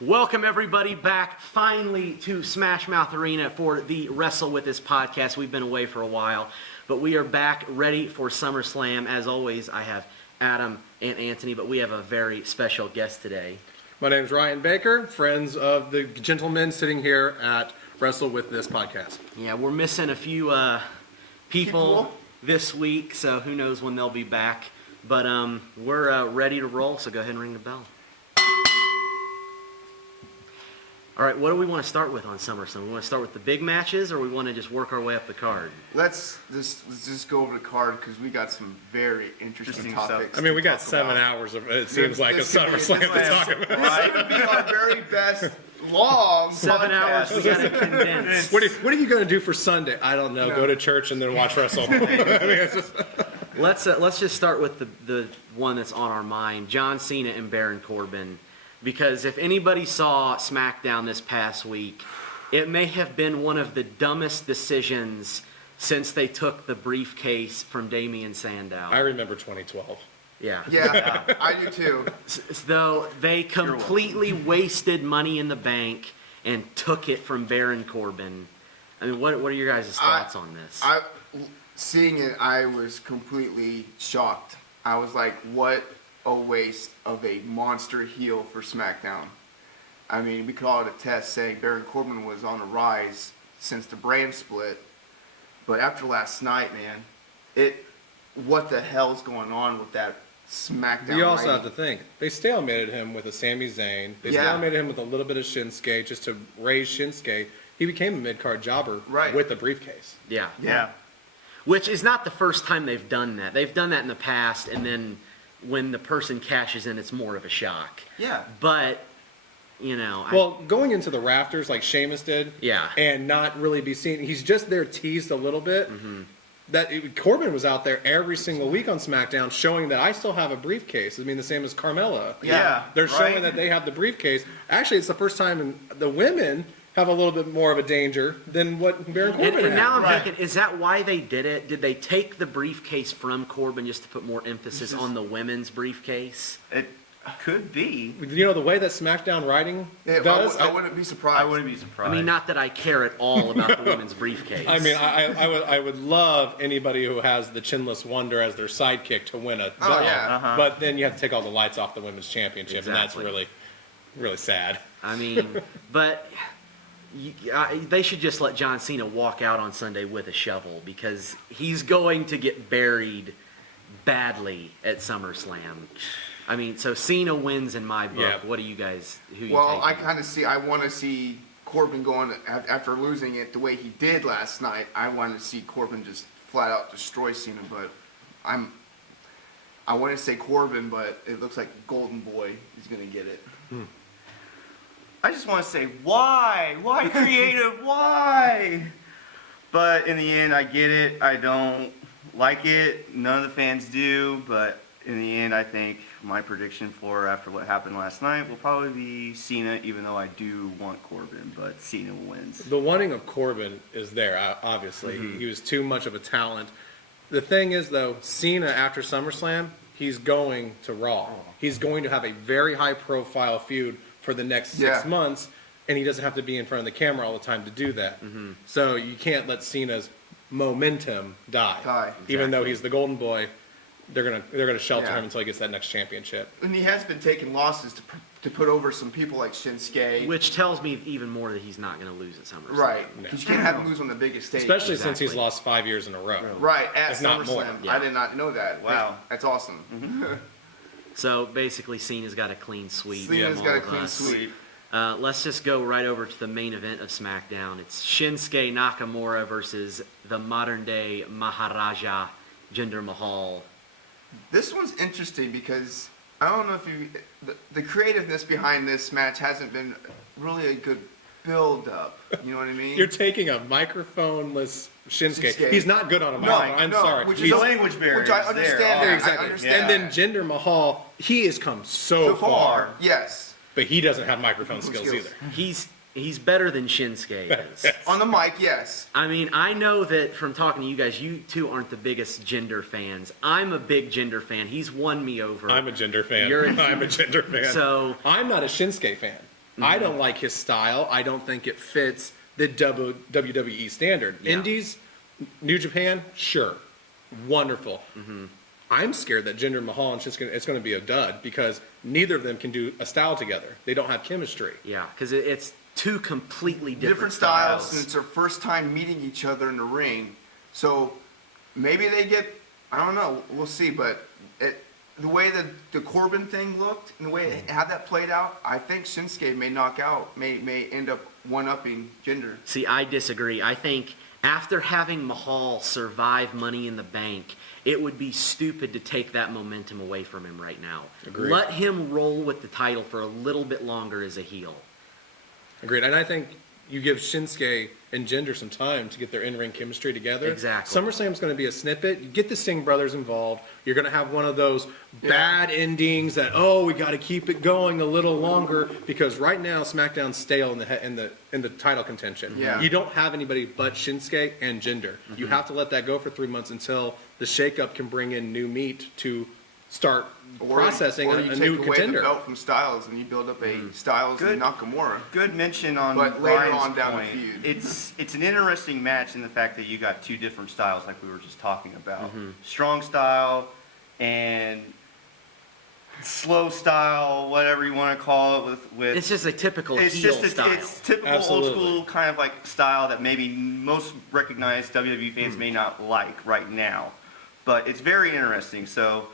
Welcome everybody back finally to Smash Mouth Arena for the Wrestle with This podcast. We've been away for a while, but we are back ready for SummerSlam. As always, I have Adam and Anthony, but we have a very special guest today. My name is Ryan Baker, friends of the gentlemen sitting here at Wrestle with This podcast. Yeah, we're missing a few people this week, so who knows when they'll be back. But we're ready to roll, so go ahead and ring the bell. All right, what do we want to start with on SummerSlam? We want to start with the big matches, or we want to just work our way up the card? Let's just go over the card because we got some very interesting topics. I mean, we got 7 hours of it seems like a SummerSlam to talk about. This would be our very best long 7 hours we got to condense. What are you going to do for Sunday? I don't know. Go to church and then watch Wrestle. I mean, it's just... Let's just start with the one that's on our mind, John Cena and Baron Corbin. Because if anybody saw SmackDown this past week, it may have been one of the dumbest decisions since they took the briefcase from Damian Sandow. I remember 2012. Yeah. Yeah, I do too. Though they completely wasted Money in the Bank and took it from Baron Corbin. I mean, what are your guys' thoughts on this? Seeing it, I was completely shocked. I was like, what a waste of a monster heel for SmackDown. I mean, we could all attest saying Baron Corbin was on a rise since the brand split. But after last night, man, what the hell's going on with that SmackDown? You also have to think, they stalemated him with a Sami Zayn. They stalemated him with a little bit of Shinsuke just to raise Shinsuke. He became a mid-card jobber with the briefcase. Yeah. Which is not the first time they've done that. They've done that in the past, and then when the person cashes in, it's more of a shock. Yeah. But, you know... going into the rafters like Sheamus did, and not really be seen, he's just there teased a little bit. Mm-hmm. Corbin was out there every single week on SmackDown showing that I still have a briefcase. I mean, the same as Carmella. Yeah. They're showing that they have the briefcase. Actually, it's the first time the women have a little bit more of a danger than what Baron Corbin had. And now I'm thinking, is that why they did it? Did they take the briefcase from Corbin just to put more emphasis on the women's briefcase? It could be. You know, the way that SmackDown writing does? I wouldn't be surprised. I wouldn't be surprised. I mean, not that I care at all about the women's briefcase. I mean, I would love anybody who has the Chinless Wonder as their sidekick to win a belt. But then you have to take all the lights off the women's championship, and that's really, really sad. I mean, but... they should just let John Cena walk out on Sunday with a shovel because he's going to get buried badly at SummerSlam. I mean, so Cena wins in my book. Yeah. What do you guys? Who you taking? I want to see Corbin going after losing it the way he did last night. I want to see Corbin just flat out destroy Cena, but I want to say Corbin, but it looks like Golden Boy is going to get it. I just want to say, why? Why creative? Why? But in the end, I get it. I don't like it. None of the fans do. But in the end, I think my prediction for after what happened last night will probably be Cena, even though I do want Corbin. But Cena wins. The wanting of Corbin is there, obviously. Mm-hmm. He was too much of a talent. The thing is, though, Cena after SummerSlam, he's going to Raw. He's going to have a very high-profile feud for the next 6 months, and he doesn't have to be in front of the camera all the time to do that. Mm-hmm. So you can't let Cena's momentum die. Even though he's the golden boy, they're gonna shelter him until he gets that next championship. And he has been taking losses to put over some people like Shinsuke, which tells me even more that he's not going to lose at SummerSlam. Right, because you can't have him lose on the biggest stage. Especially since he's lost 5 years in a row. Right, at SummerSlam. I did not know that. Wow, that's awesome. Mm-hmm. So basically, Cena's got a clean sweep. Cena's got a clean sweep. Let's just go right over to the main event of SmackDown. It's Shinsuke Nakamura versus the modern-day Maharaja, Jinder Mahal. This one's interesting because I don't know if the creativeness behind this match hasn't been really a good build-up. You know what I mean? You're taking a microphone-less Shinsuke. He's not good on a microphone. I'm sorry. He's a language barrier. Which I understand. There. Exactly. I understand. And then Jinder Mahal, he has come so far. Yes. But he doesn't have microphone skills either. He's better than Shinsuke is. On the mic, yes. I mean, I know that from talking to you guys, you two aren't the biggest Jinder fans. I'm a big Jinder fan. He's won me over. I'm a Jinder fan. I'm a Jinder fan. So I'm not a Shinsuke fan. I don't like his style. I don't think it fits the WWE standard. Yeah. Indies, New Japan, sure, wonderful. I'm scared that Jinder Mahal and Shinsuke, it's going to be a dud because neither of them can do a style together. They don't have chemistry. Yeah, because it's two completely different styles, and it's their first time meeting each other in the ring. So maybe they get, I don't know, we'll see. But the way that the Corbin thing looked and the way it had that played out, I think Shinsuke may end up one-upping Jinder. See, I disagree. I think after having Mahal survive Money in the Bank, it would be stupid to take that momentum away from him right now. Agreed. Let him roll with the title for a little bit longer as a heel. Agreed. And I think you give Shinsuke and Jinder some time to get their in-ring chemistry together. Exactly. SummerSlam's going to be a snippet. You get the Singh brothers involved. You're going to have one of those bad endings that, we got to keep it going a little longer because right now SmackDown's stale in the title contention. Yeah. You don't have anybody but Shinsuke and Jinder. You have to let that go for 3 months until the shakeup can bring in new meat to start processing or a you new take away contender. the belt from Styles and you build up a Styles and Nakamura. Good mention on But later Brian's on down the point. feud. It's an interesting match in the fact that you got two different styles like we were just talking about. Strong style and slow style, whatever you want to call it with It's just a typical it's heel just style. it's typical Absolutely. old school kind of like style that maybe most recognized WWE fans may not like right now. But it's very interesting. So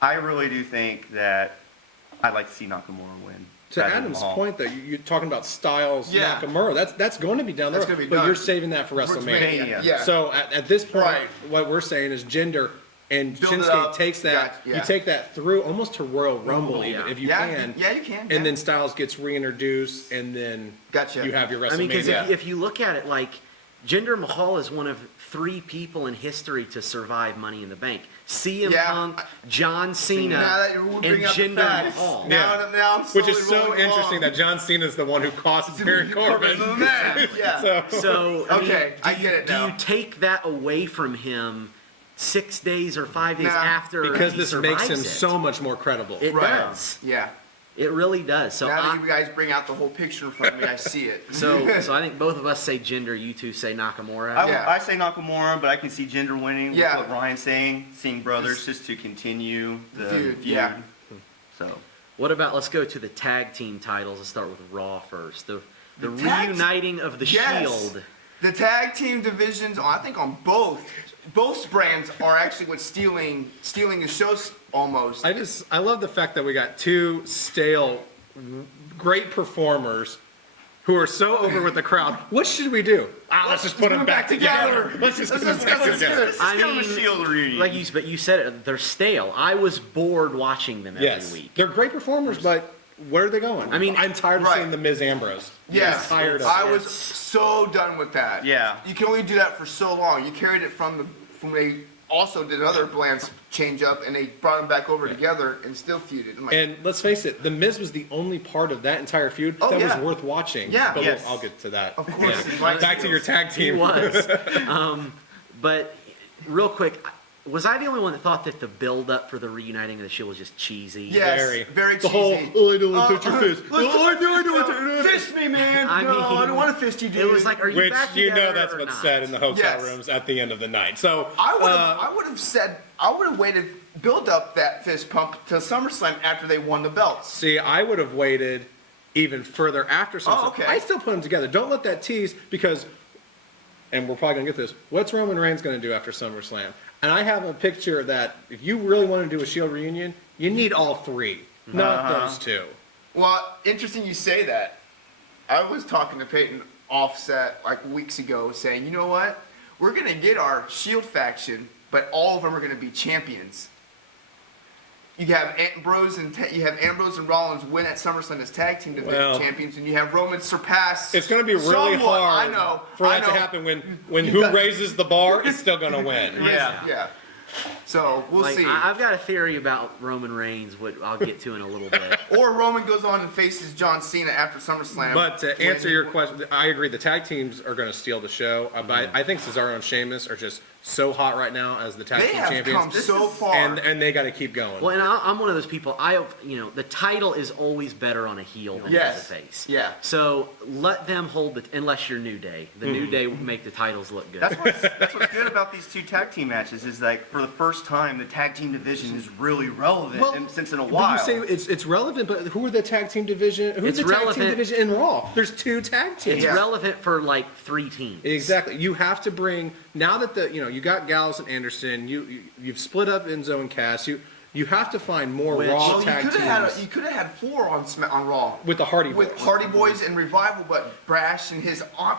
I really do think that I'd like to see Nakamura win. To rather than Adam's Mahal. point, though, you're talking about Styles, Yeah. Nakamura. That's going to be down That's there, gonna be but done. you're saving that for WrestleMania. WrestleMania. Yeah. So at this point, Right. what we're saying is Jinder and Build it Shinsuke up. takes that. Yeah. You take that through almost to Royal Rumble, even yeah. if you Yeah, can. yeah, you can. And yeah. then Styles gets reintroduced, and then Gotcha. you have your WrestleMania. I mean, because if you look at it, like, Jinder Mahal is one of 3 people in history to survive Money in the Bank. CM Yeah. Punk, John Cena, now that you're and bringing up the Jinder facts, Mahal. now I'm which is slowly so rolling interesting along. that John Cena is the one who cost Baron Corbin. Yeah. So, I Okay, mean, I get it do now. you take that away from him 6 days or 5 days Nah, after Because he this makes him survives it? so much more credible. It Right. does. Yeah. It really does. So Now that you guys bring out the whole picture in front of me, I see it. so I think both of us say Jinder. You two say Nakamura. Yeah. I say Nakamura, but I can see Jinder winning. Yeah. With what Ryan's saying, seeing brothers just to continue the Feud, feud. yeah. So What about, let's go to the tag team titles. Let's start with Raw first. The tag- reuniting of the Yes. Shield. The tag team divisions, I think on both brands are actually what's stealing the shows almost. I love the fact that we got 2 stale, great performers who are so over with the crowd. What should we do? Let's just put them back together. Let's just put them back together. let's I give them a mean, Shield reunion. But you said it, they're stale. I was bored watching them every Yes, week. they're great performers, but where are they going? I mean, I'm tired of right. seeing the Miz Ambrose. Yes, I'm tired of I it. was so done with that. Yeah. You can only do that for so long. You carried it from they also did other brands change up and they brought them back over together and still feuded. I'm like, And let's face it, the Miz was the only part of that entire feud Oh, that yeah. was worth watching. Yeah. But Yes. I'll get to that. Of course, Yeah. he likes Back to your tag He team. was. But real quick, was I the only one that thought that the build-up for the reuniting of the Shield was just cheesy? yes, Very. very The whole, cheesy. I don't want to touch your fist. I know. Fist me, man. I No, I mean, don't want to fist you, dude. It was like, are you Which back you together know that's or what's not? said in the hotel Yes. rooms at the end of the night. So I would have said, I would have waited, build up that fist pump to SummerSlam after they won the belts. see, I would have waited even further after SummerSlam. Oh, okay. I still put them together. Don't let that tease because, and we're probably gonna get this. What's Roman Reigns gonna do after SummerSlam? And I have a picture that if you really want to do a Shield reunion, you need all 3, not those 2. Well, interesting you say that. I was talking to Peyton Offset like weeks ago saying, you know what? We're going to get our Shield faction, but all of them are going to be champions. You have Ambrose and Rollins win at SummerSlam as tag team Well, champions, and you have Roman surpass. It's going to be really somewhat, hard I know, for that to happen when who got- raises the bar is still going to win. Yeah. So we'll Like, see. I've got a theory about Roman Reigns, what I'll get to in a little bit. Or Roman goes on and faces John Cena after SummerSlam. But to when answer he- your question, I agree. The tag teams are going to steal the show. But I think Cesaro and Sheamus are just so hot right now as the tag They team have champions. come so far. And they got to keep going. Well, and I'm one of those people. The title is always better on a heel than Yes. as a face. Yeah. So let them hold it, unless you're New Day. The New Day make the titles look good. That's what's good about these 2 tag team matches is like for the first time the tag team division is really relevant since in a while. But you say it's relevant, but who are the tag team division? Who's It's the tag team relevant. division in Raw? There's 2 tag teams. It's Yeah. relevant for like 3 teams. Exactly. You have to bring now that you got Gallows and Anderson. You've split up Enzo and Cass. You have to find more Which- Raw Well, you tag could teams have had 4 on Raw with the Hardy Boys. with Hardy Boys and Revival, but Brash and his aunt.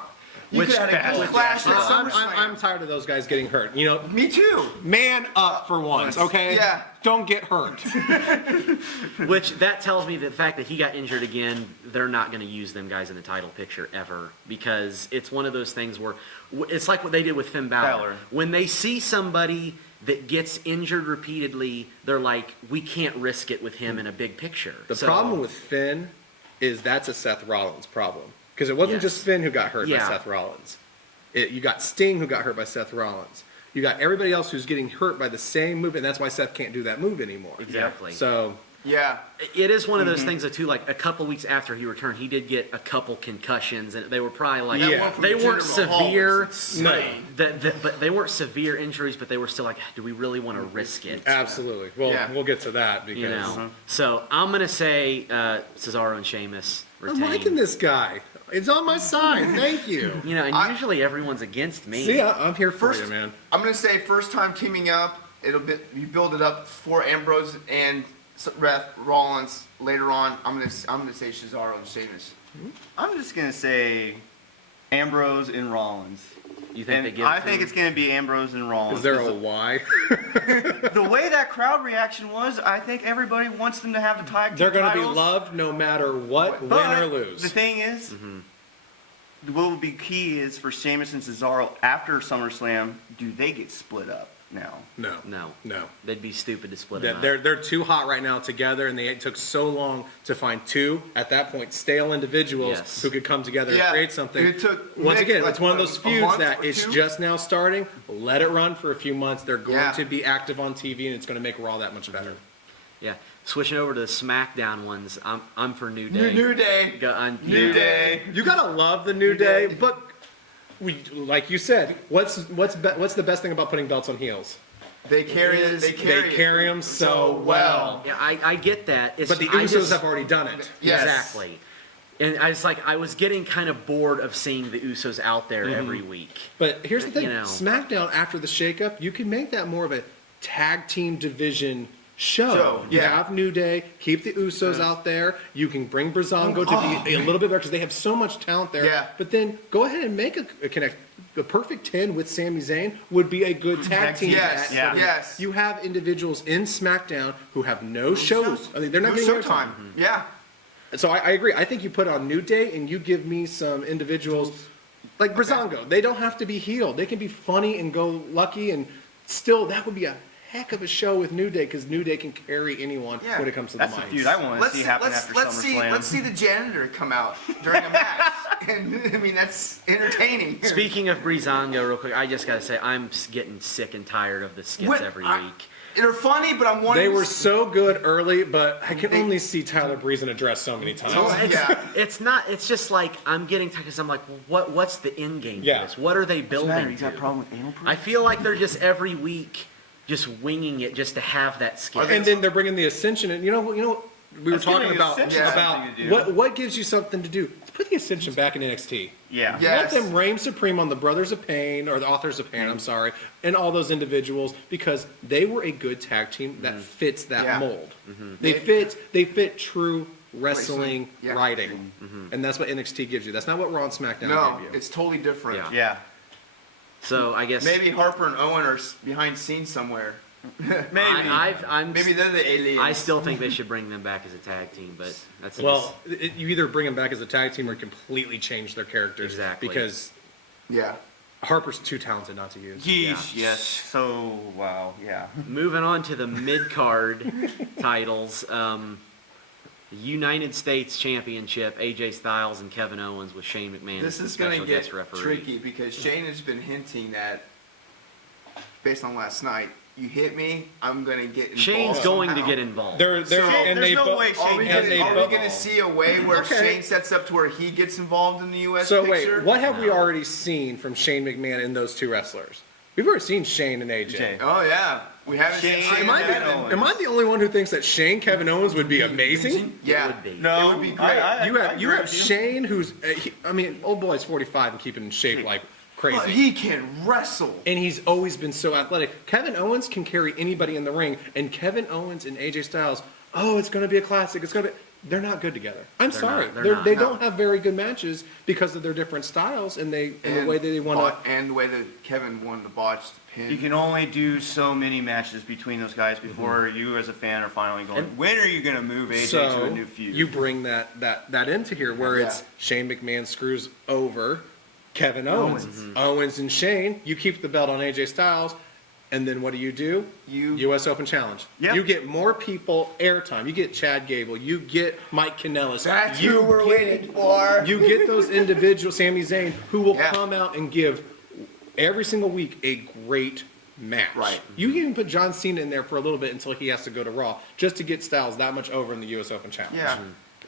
You Which- could have had a which- clash at I'm SummerSlam. tired of those guys getting hurt. Me too. Man up for once, okay? Yeah. Don't get hurt. Which that tells me that the fact that he got injured again, they're not going to use them guys in the title picture ever, because it's one of those things where it's like what they did with Finn Balor. Balor. When they see somebody that gets injured repeatedly, they're like, we can't risk it with him in a big picture. The So- problem with Finn is that's a Seth Rollins problem. Because it wasn't Yes. just Finn who got hurt by Yeah. Seth Rollins. You got Sting who got hurt by Seth Rollins. You got everybody else who's getting hurt by the same move, and that's why Seth can't do that move anymore. Exactly. So Yeah. It is one of those things that too, like a couple weeks after he returned, he did get a couple concussions, and they were probably like, That one from they weren't Jinder Mahal severe, was but, insane. but they weren't severe injuries, but they were still like, do we really want to risk it? absolutely. Well, Yeah. we'll get to that because You know. So I'm gonna say Cesaro and Sheamus I'm retain. liking this guy. It's on my side. Thank you. You know, and I- usually everyone's against me. See, I'm here for First, you, man. I'm gonna say first time teaming up. You build it up for Ambrose and Rollins later on. I'm gonna say Cesaro and Sheamus. I'm just gonna say Ambrose and Rollins. You think And they give? I it to think him? it's gonna be Ambrose and Rollins. Is there a 'cause why? the way that crowd reaction was, I think everybody wants them to have the tag. They're going to be titles. loved no matter what, win But or lose. the thing is, Mm-hmm. what will be key is for Sheamus and Cesaro after SummerSlam, do they get split up now? No. No, they'd be stupid to split them up. They're too hot right now together, and they took so long to find 2 at that point stale individuals Yes. who could come together and Yeah, create something. it took Once Nick, again, like, it's one of those a feuds month that or it's 2? just now starting. Let it run for a few months. They're going Yeah. to be active on TV, and it's going to make Raw that much better. Yeah, switching over to the SmackDown ones, I'm for New Day. New Day. New Day. You gotta love the New Day, Day. but like you said, what's the best thing about putting belts on heels? They carry it. They They carry them so well. Yeah, I get that. It's, But the I Usos just- have already done it. Yes. Exactly. And I was getting kind of bored of seeing the Usos out there every week. But here's the thing: You know. SmackDown after the shakeup, you can make that more of a tag team division show. Show, You yeah. have New Day, keep the Usos out there. You can bring Breezango to be a little bit better because they have so much talent there. Yeah. But then go ahead and make a connect. The perfect 10 with Sami Zayn would be a good tag team. Yes. at- Yeah. Yes. You have individuals in SmackDown who have no shows. I mean, they're not No getting showtime. airtime. Yeah. So I agree. I think you put on New Day and you give me some individuals like Breezango. They don't have to be healed. They can be funny and go lucky, and still that would be a heck of a show with New Day because New Day can carry anyone Yeah. when it comes to That's the the mics. feud I want to Let's see see, happen let's, after let's see SummerSlam. let's see the janitor come out during a match, and I mean that's entertaining. Speaking of Breezango, real quick, I just gotta say I'm getting sick and tired of the skits What- every I- week. They're funny, but I'm wondering. They were so good early, but I can only see Tyler Breeze in a dress so many times. Oh, It's, yeah. it's not. It's just like I'm getting tired because I'm like, what's the end game Yeah. for this? What are they building You to? got a problem with anal I feel like they're just every week just winging it just to have that skit. And then they're bringing the Ascension in. You know, we were That's talking giving about Ascension something to do. what gives you something to do. Let's put the Ascension back in NXT. Yeah. Yeah. Let them reign supreme on the Brothers of Pain, or the Authors of Pain, I'm sorry, and all those individuals, because they were a good tag team that fits that Yeah. mold. They fit true wrestling Yeah. writing. And that's what NXT gives you. That's not what Raw and SmackDown No, give you. it's totally different. Yeah. Yeah. So I guess Maybe Harper and Owen are behind scenes somewhere. Maybe. I'm Maybe they're the aliens. I still think they should bring them back as a tag team, but that's Well, you either bring them back as a tag team or completely change their characters. Exactly. Because Yeah. Harper's too talented not to use. Yeesh. Yes. So wow. Yeah. Moving on to the mid card titles, the United States Championship, AJ Styles and Kevin Owens with Shane McMahon This as is the going special to get guest referee. tricky because Shane has been hinting that based on last night, you hit me, I'm gonna get involved. Shane's going to somehow. get involved. They're Shane, and there's they no bo- way Are we Shane and they gonna both- see a way where Okay. Shane sets up to where he gets involved in the U.S. So picture? wait, what have we already seen from Shane McMahon and those two wrestlers? We've already seen Shane and AJ. Jay. Oh yeah, we haven't seen Shane Shane and Am I, and Kevin Kevin. Owens. am I the only one who thinks that Shane Kevin Owens would be amazing? Yeah, Would be. No, It would be great. You I have agree with Shane, who's old boy's 45 and keeping in shape like crazy. but he can wrestle. And he's always been so athletic. Kevin Owens can carry anybody in the ring, and Kevin Owens and AJ Styles, it's going to be a classic. They're not good together. I'm They're sorry. not. They're not. They No. don't have very good matches because of their different styles and the way that they want to. And the way that Kevin wanted to botch the pin. You can only do so many matches between those guys before you as a fan are finally going, And- when are you going to move AJ to a So new feud? you bring that into here where it's Yeah. Shane McMahon screws over Kevin Owens. Owens. Owens and Shane, you keep the belt on AJ Styles, and then what do? You- U.S. Open Challenge. Yep. You get more people airtime. You get Chad Gable. You get Mike Kanellis. That's you who we're get- waiting for. You get those individuals, Sami Zayn, who will Yeah. come out and give every single week a great match. Right. You can even put John Cena in there for a little bit until he has to go to Raw, just to get Styles that much over in the U.S. Open Challenge. Yeah.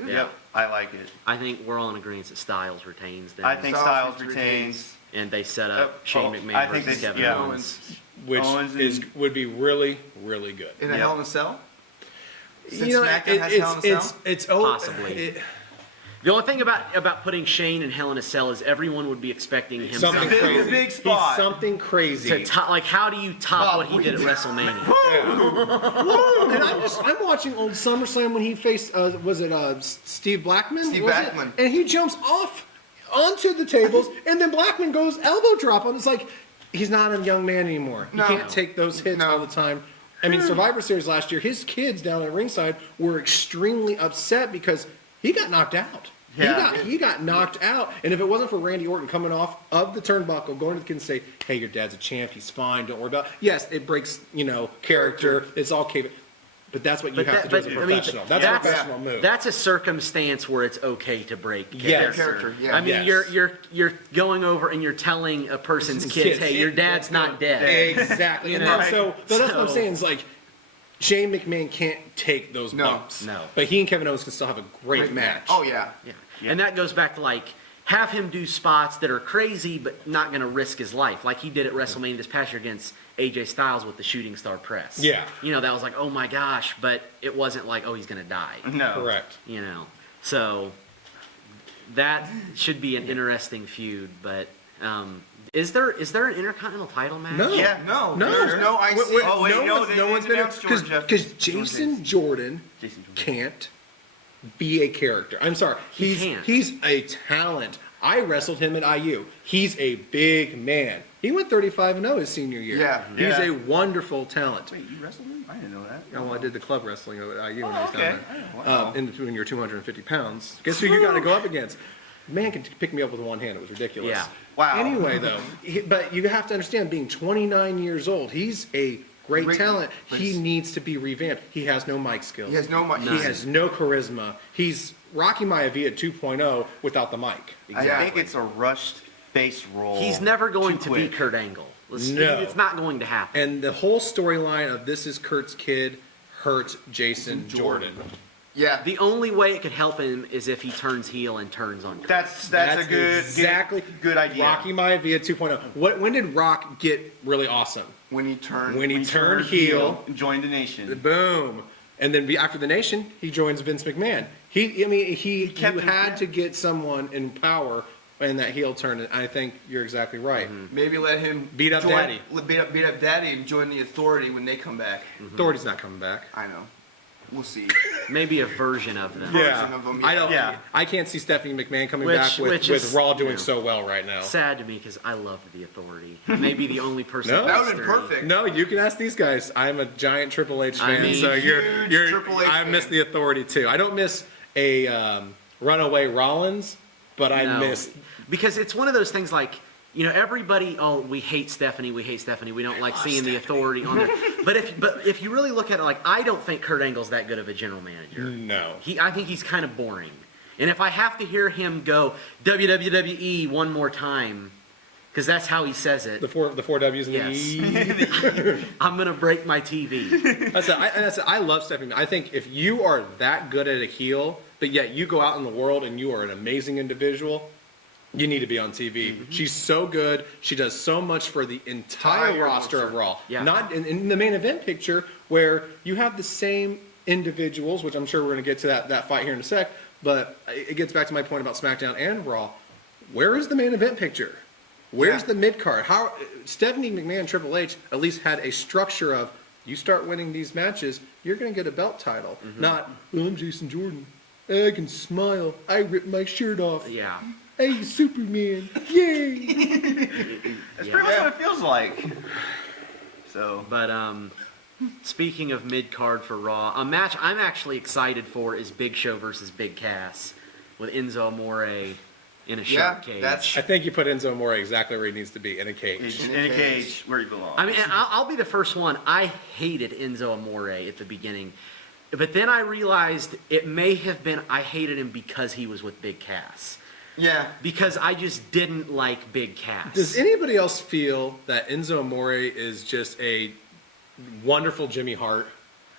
Yep, I like it. I think we're all in agreement that Styles retains then. I think Styles Styles retains. and they set up Shane McMahon I think versus they- Kevin yeah. Owens. Which Owens would be really, really good. In a Yep. Hell in a Cell? Since You know, SmackDown has Hell in a Cell? it's Possibly. The only thing about putting Shane in Hell in a Cell is everyone would be expecting him something Big- crazy. big spot. He's something crazy. to top. Like, how do you top what he did at WrestleMania? And I'm watching old SummerSlam when he faced Steve Blackman? Steve Was it? Blackman. And he jumps off onto the tables, and then Blackman goes elbow drop on. It's like he's not a young man anymore. No. He can't take those hits No. all the time. I mean, Survivor Series last year, his kids down at ringside were extremely upset because he got knocked out. Yeah. He got knocked out, and if it wasn't for Randy Orton coming off of the turnbuckle, going to the kid and say, "Hey, your dad's a champ. He's fine. Don't worry about it." Yes, it breaks, character. It's all cave. But that's what you have to do as a professional. That's a professional move. That's a circumstance where it's okay to break Yes. Character, yeah. I mean, Yes. you're going over and you're telling a person's kids, "Hey, your dad's not dead." Exactly. You And know? then, but that's what I'm So- saying is like Shane McMahon can't take those No. bumps. No. But he and Kevin Owens can still have a great match. Oh, yeah. Yeah. And that goes back to like have him do spots that are crazy but not going to risk his life, like he did at WrestleMania this past year against AJ Styles with the shooting star press. Yeah. That was like, oh my gosh, but it wasn't like, oh, he's going to die. No. Correct. So that should be an interesting feud. But is there an Intercontinental title match? No. Yeah. No, No. there's no IC. Oh, wait, no, they one's been announced Georgia. because Jason Jordan Jason Jordan. can't be a character. I'm sorry. He can't. He's a talent. I wrestled him at IU. He's a big man. He went 35-0 his senior year. Yeah. He's Yeah. a wonderful talent. Wait, you wrestled him? I didn't know that. Oh, well, I did the club wrestling at IU when I was okay. down there. Wow. In between your 250 pounds. Guess who you got to go up against? Man can pick me up with one hand. It was ridiculous. Yeah. Wow. Anyway, though, but you have to understand, being 29 years old, he's a great talent. but He he's- needs to be revamped. He has no mic skills. He has no mic. He has no charisma. He's Rocky Maivia 2.0 without the mic. I Yeah. think it's a rushed face roll. He's never going too to be quick. Kurt Angle. No. It's not going to happen. And the whole storyline of this is Kurt's kid hurts Jason Jordan. Yeah. The only way it could help him is if he turns heel and turns on Kurt. That's a good exactly good idea. Rocky Maivia 2.0. When did Rock get really awesome? when he turned. When he turned heel. joined the nation. Boom. And then after the Nation, he joins Vince McMahon. He kept you him- had to get someone in power in that heel turn. And I think you're exactly right. Maybe let him Beat up Daddy. Beat up Daddy and join the Authority when they come back. Authority's not coming back. I know. We'll see. Maybe a version of them. Version of them, I don't. yeah. I can't see Stephanie McMahon coming Which- back which with is, Raw doing you know, so well right now. Sad to me because I loved the Authority. Maybe the only person. No. in That would've been history- perfect. No, you can ask these guys. I'm a giant Triple H I fan, mean, so you're. huge Triple H I miss fan. the Authority too. I don't miss a runaway Rollins, but I No. miss. Because it's one of those things like, everybody, oh, we hate Stephanie, we don't like seeing the Authority on there. But if you really look at it, like, I don't think Kurt Angle's that good of a general manager. No. I think he's kind of boring. And if I have to hear him go WWE one more time, because that's how he says it. The four W's and Yes. the E. I'm gonna break my TV. I love Stephanie. I think if you are that good at a heel, but yet you go out in the world and you are an amazing individual, you need to be on TV. Mm-hmm. She's so good. She does so much for the entire Entire roster of roster. Raw. Yeah. Not in the main event picture where you have the same individuals, which I'm sure we're going to get to that fight here in a sec. But it gets back to my point about SmackDown and Raw. Where is the main event picture? Where's Yeah. the mid card? How Stephanie McMahon and Triple H at least had a structure of you start winning these matches, you're going to get a belt title. Not, well, I'm Jason Jordan. I can smile. I rip my shirt off. Yeah. Hey, Superman! Yay! That's pretty much what it feels like. So, But speaking of mid card for Raw, a match I'm actually excited for is Big Show versus Big Cass with Enzo Amore in a shark cage. I think you put Enzo Amore exactly where he needs to be, in a cage. in a cage where he belongs. I mean, and I'll be the first one. I hated Enzo Amore at the beginning, but then I realized it may have been I hated him because he was with Big Cass. Yeah. Because I just didn't like Big Cass. Does anybody else feel that Enzo Amore is just a wonderful Jimmy Hart?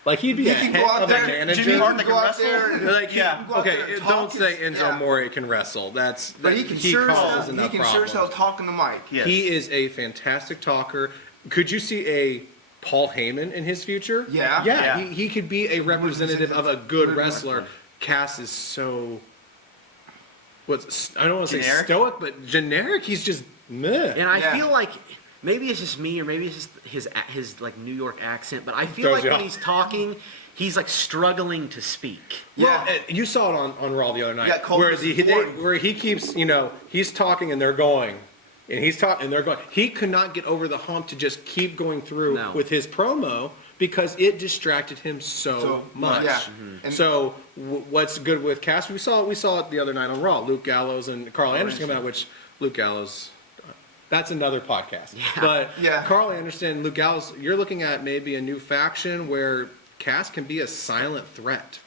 Like he'd be He a can heck go out of a there, manager. Jimmy Hart He that can can go out wrestle? there and- Like Yeah. go out okay, there and don't talk say his- Enzo yeah. Amore can wrestle. But he can sure causes as enough he can sure as hell problems. talk on the mic. Yes. He is a fantastic talker. Could you see a Paul Heyman in his future? Yeah. Yeah, Yeah. He could be a representative of a good Good wrestler. wrestler. Cass is so, I don't want to say Generic? stoic, but generic. He's just meh. And I Yeah. feel like maybe it's just me, or maybe it's just his like New York accent. But I feel Throws like you when off. he's talking, he's like struggling to speak. Yeah. Well, you saw it on Raw the other night, Yeah, Cole where was important. where he keeps, he's talking and they're going, and he's talking and they're going. He could not get over the hump to just keep going through No. with his promo because it distracted him so So much. yeah. And So what's good with Cass? We saw it the other night on Raw. Luke Gallows and Carl Anderson come out, which Luke Gallows. That's another podcast. But Yeah. Carl Anderson and Luke Gallows, you're looking at maybe a new faction where Cass can be a silent threat.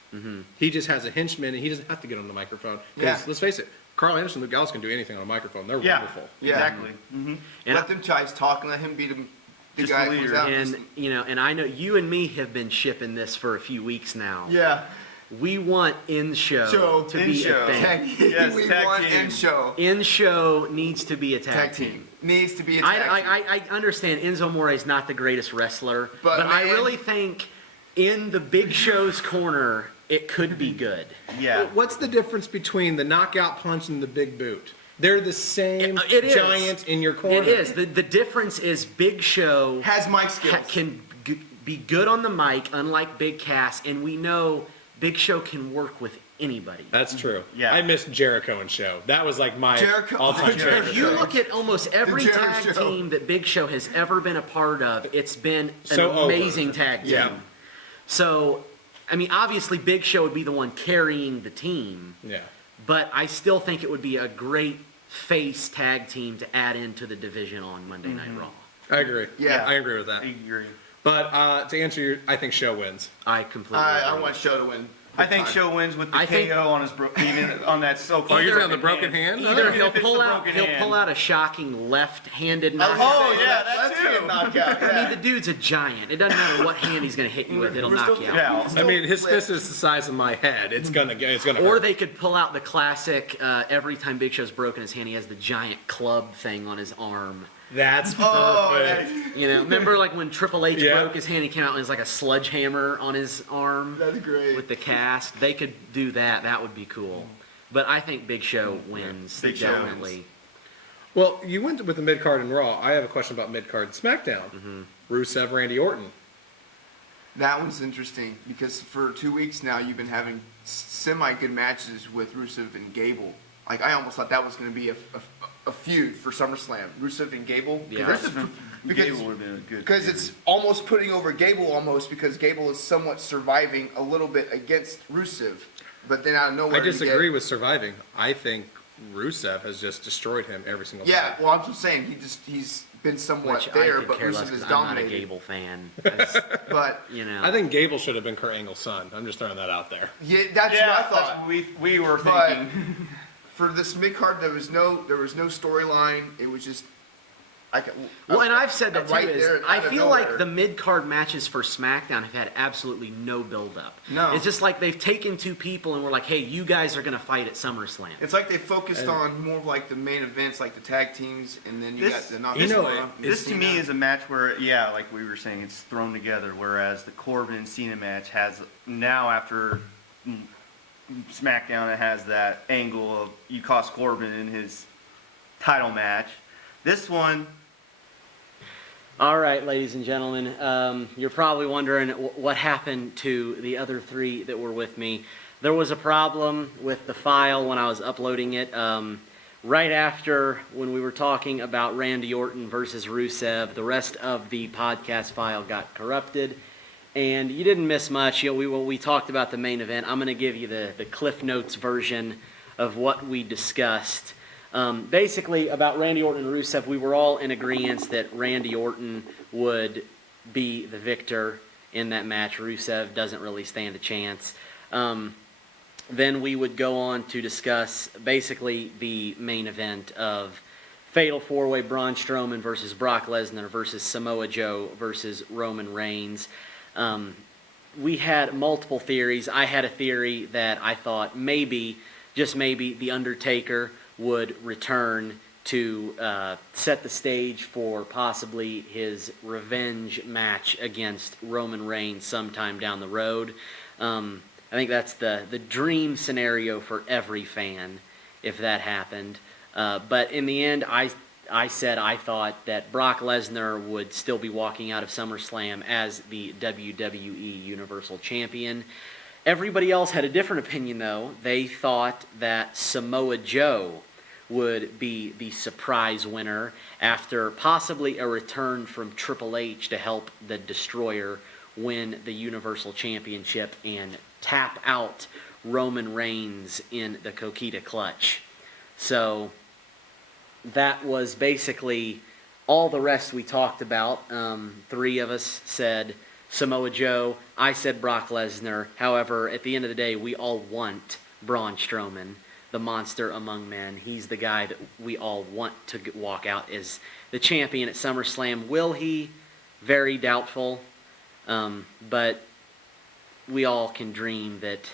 He just has a henchman, and he doesn't have to get on the microphone. Because Yeah. let's face it, Carl Anderson and Luke Gallows can do anything on a microphone. They're Yeah, wonderful. Yeah. exactly. And let them guys talk and let him be the Just guy the that comes leader. out. And and I know you and me have been shipping this for a few weeks now. Yeah. We want in show to be in-show. a thing. Tag, Yes, we tag want team. end show. In show needs to be a Tag team. Needs to be a tag team. I understand Enzo Amore is not the greatest wrestler, but I man- really think in the Big Show's corner it could be good. Yeah. What's the difference between the knockout punch and the big boot? They're the same It is. giant in your corner. It is. The difference is Big Show Has mic skills. can be good on the mic, unlike Big Cass, and we know Big Show can work with anybody. That's true. Yeah. I missed Jericho and Show. That was like my Jericho- all-time Jericho. favorite. If you look at almost every Jericho tag Show. team that Big Show has ever been a part of, it's been an So over. amazing tag team. Yeah. So, I mean, obviously Big Show would be the one carrying the team, Yeah. but I still think it would be a great face tag team to add into the division on Monday Night Raw. I agree. Yeah. I agree with that. I agree. But to answer your, I think Show wins. I completely I agree. want Show to win. I think Show wins with the I think- KO on his even on that so. Oh, you're on the broken hand? Either Even he'll if it's pull the out broken hand. a shocking left-handed I knockout. was Oh, gonna say, yeah, that let's too. get a knockout. I Yeah. mean, the dude's a giant. It doesn't matter what hand he's going to hit you with; it'll We're knock still- you out. Yeah. I mean, his Flip. fist is the size of my head. It's gonna Or hurt. they could pull out the classic. Every time Big Show's broken his hand, he has the giant club thing on his arm. That's perfect. Oh, that's, You know, remember like when Triple H Yeah. broke his hand, he came out and was like a sledgehammer on his arm that's great. with the cast. They could do that. That would be cool. But I think Big Show wins. Big Show definitely. Well, you went with the mid card and Raw. I have a question about mid card and SmackDown. Rusev, Randy Orton. That one's interesting because for 2 weeks now you've been having semi-good matches with Rusev and Gable. Like I almost thought that was going to be a feud for SummerSlam. Rusev and Gable. Yeah. Gable would have been a good. Because it's almost putting over Gable almost because Gable is somewhat surviving a little bit against Rusev. But then out of nowhere I you disagree with surviving. I think Rusev has just destroyed him every single Yeah, time. well I'm just saying he's been somewhat Which there, I could but care less Rusev is 'cause I'm not a dominated. Gable fan. As- But you know, I think Gable should have been Kurt Angle's son. I'm just throwing that out there. yeah, that's Yeah, what I that's thought. what we were But thinking. for this mid card, there was no storyline. It was just Well, and I've said that too. right Is there I out of feel like nowhere. the mid-card matches for SmackDown have had absolutely no build-up. No. It's just like they've taken two people and we're like, hey, you guys are going to fight at SummerSlam. It's like they focused on more of like the main events, like the tag teams, and then you got This- the you know, Nakamura, This to me Cena. is a match where, yeah, like we were saying, it's thrown together. Whereas the Corbin and Cena match has now after SmackDown, it has that angle of you cost Corbin in his title match. This one, All right, ladies and gentlemen, you're probably wondering what happened to the other three that were with me. There was a problem with the file when I was uploading it. Right after when we were talking about Randy Orton versus Rusev, the rest of the podcast file got corrupted. And you didn't miss much. We talked about the main event. I'm going to give you the Cliff Notes version of what we discussed. Basically, about Randy Orton and Rusev, we were all in agreement that Randy Orton would be the victor in that match. Rusev doesn't really stand a chance. Then we would go on to discuss basically the main event of Fatal 4-Way Braun Strowman versus Brock Lesnar versus Samoa Joe versus Roman Reigns. We had multiple theories. I had a theory that I thought maybe, just maybe, The Undertaker would return to set the stage for possibly his revenge match against Roman Reigns sometime down the road. I think that's the dream scenario for every fan if that happened. But in the end, I said I thought that Brock Lesnar would still be walking out of SummerSlam as the WWE Universal Champion. Everybody else had a different opinion, though. They thought that Samoa Joe would be the surprise winner after possibly a return from Triple H to help the Destroyer win the Universal Championship and tap out Roman Reigns in the Coquina Clutch. So that was basically all the rest we talked about. Three of us said Samoa Joe. I said Brock Lesnar. However, at the end of the day, we all want Braun Strowman, the monster among men. He's the guy that we all want to walk out as the champion at SummerSlam. Will he? Very doubtful. But we all can dream that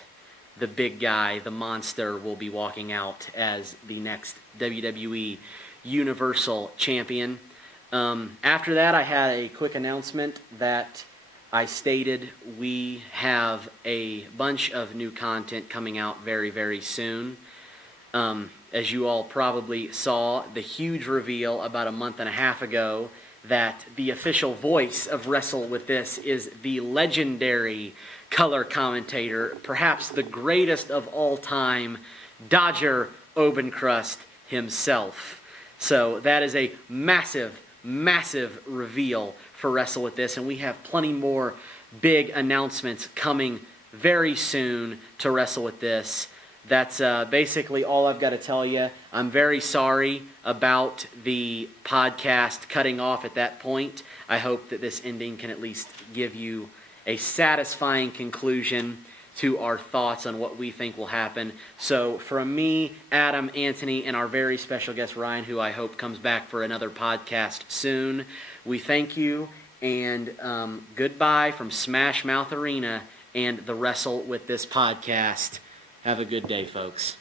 the big guy, the monster, will be walking out as the next WWE Universal Champion. After that, I had a quick announcement that I stated we have a bunch of new content coming out very, very soon. As you all probably saw, the huge reveal about a month and a half ago that the official voice of Wrestle with This is the legendary color commentator, perhaps the greatest of all time, Dodger Obencrust himself. So that is a massive, massive reveal for Wrestle with This, and we have plenty more big announcements coming very soon to Wrestle with This. That's basically all I've got to tell you. I'm very sorry about the podcast cutting off at that point. I hope that this ending can at least give you a satisfying conclusion to our thoughts on what we think will happen. So from me, Adam, Anthony, and our very special guest Ryan, who I hope comes back for another podcast soon, we thank you, and goodbye from Smash Mouth Arena and the Wrestle with This podcast. Have a good day, folks.